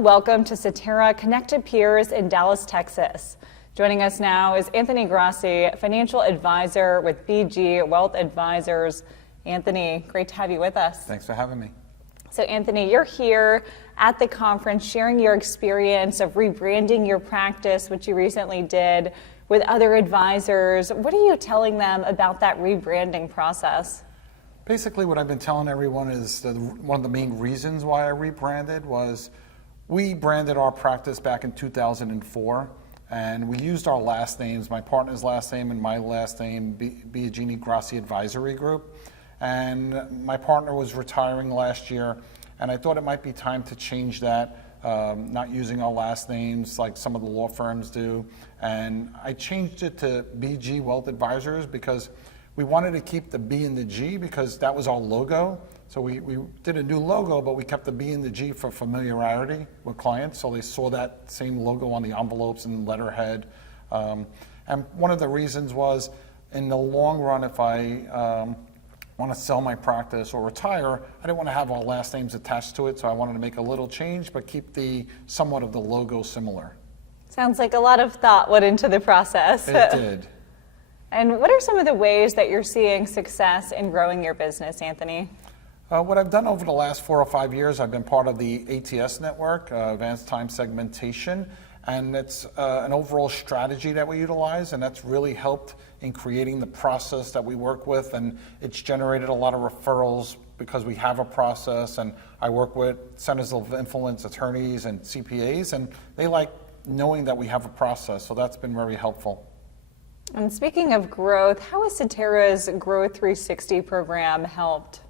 and welcome to Cetera Connected Peers in Dallas, Texas. Joining us now is Anthony Grassi, financial advisor with BG Wealth Advisors. Anthony, great to have you with us. Thanks for having me. So Anthony, you're here at the conference sharing your experience of rebranding your practice, which you recently did with other advisors. What are you telling them about that rebranding process? Basically, what I've been telling everyone is that one of the main reasons why I rebranded was we branded our practice back in 2004, and we used our last names, my partner's last name and my last name, BG Grassi Advisory Group. And my partner was retiring last year, and I thought it might be time to change that, not using our last names like some of the law firms do. And I changed it to BG Wealth Advisors because we wanted to keep the B and the G because that was our logo. So we did a new logo, but we kept the B and the G for familiarity with clients. So they saw that same logo on the envelopes and letterhead. And one of the reasons was, in the long run, if I want to sell my practice or retire, I didn't want to have our last names attached to it. So I wanted to make a little change, but keep the somewhat of the logo similar. Sounds like a lot of thought went into the process. It did. And what are some of the ways that you're seeing success in growing your business, Anthony? What I've done over the last 4 or 5 years, I've been part of the ATS network, Advanced Time Segmentation, and it's an overall strategy that we utilize, and that's really helped in creating the process that we work with, and it's generated a lot of referrals because we have a process, and I work with centers of influence, attorneys, and CPAs, and they like knowing that we have a process, so that's been very helpful. And speaking of growth, how has Cetera's Growth 360 program helped?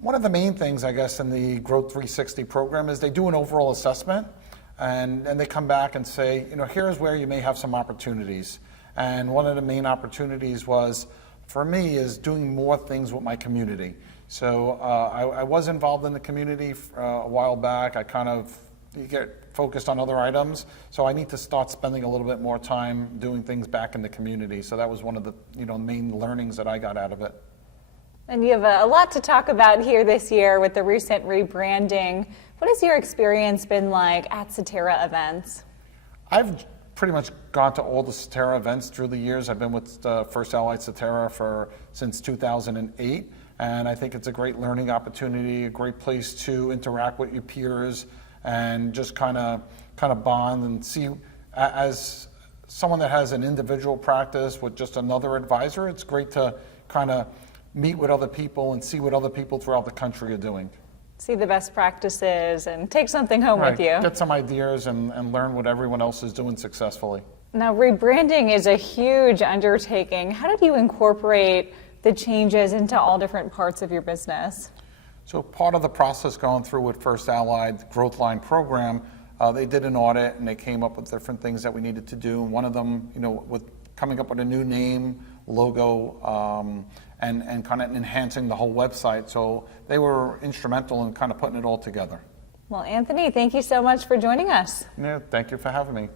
One of the main things, I guess, in the Growth 360 program is they do an overall assessment, and they come back and say, you know, here's where you may have some opportunities. And one of the main opportunities was, for me, is doing more things with my community. So I was involved in the community a while back. You get focused on other items, so I need to start spending a little bit more time doing things back in the community. So that was one of the main learnings that I got out of it. And you have a lot to talk about here this year with the recent rebranding. What has your experience been like at Cetera events? I've pretty much gone to all the Cetera events through the years. I've been with First Allied Cetera since 2008, and I think it's a great learning opportunity, a great place to interact with your peers and just kind of bond and see. As someone that has an individual practice with just another advisor, it's great to kind of meet with other people and see what other people throughout the country are doing. See the best practices and take something home with you. Get some ideas and learn what everyone else is doing successfully. Now, rebranding is a huge undertaking. How did you incorporate the changes into all different parts of your business? So part of the process going through with First Allied Growth Line program, they did an audit and they came up with different things that we needed to do. And one of them, with coming up with a new name, logo, and kind of enhancing the whole website. So they were instrumental in kind of putting it all together. Well, Anthony, thank you so much for joining us. Yeah, thank you for having me.